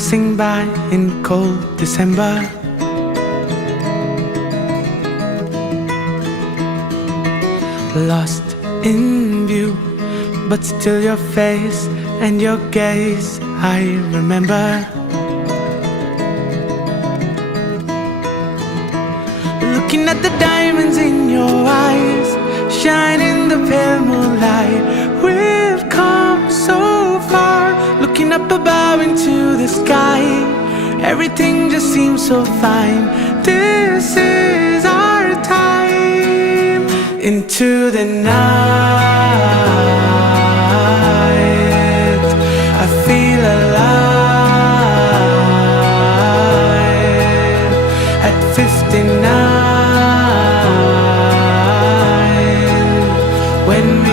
passing by in cold December. Lost in view, but still your face and your gaze I remember. Looking at the diamonds in your eyes, shine in the pale moonlight. We've come so far, looking up above into the sky. Everything just seems so fine. This is our time. Into the night, I feel alive. At 59, when we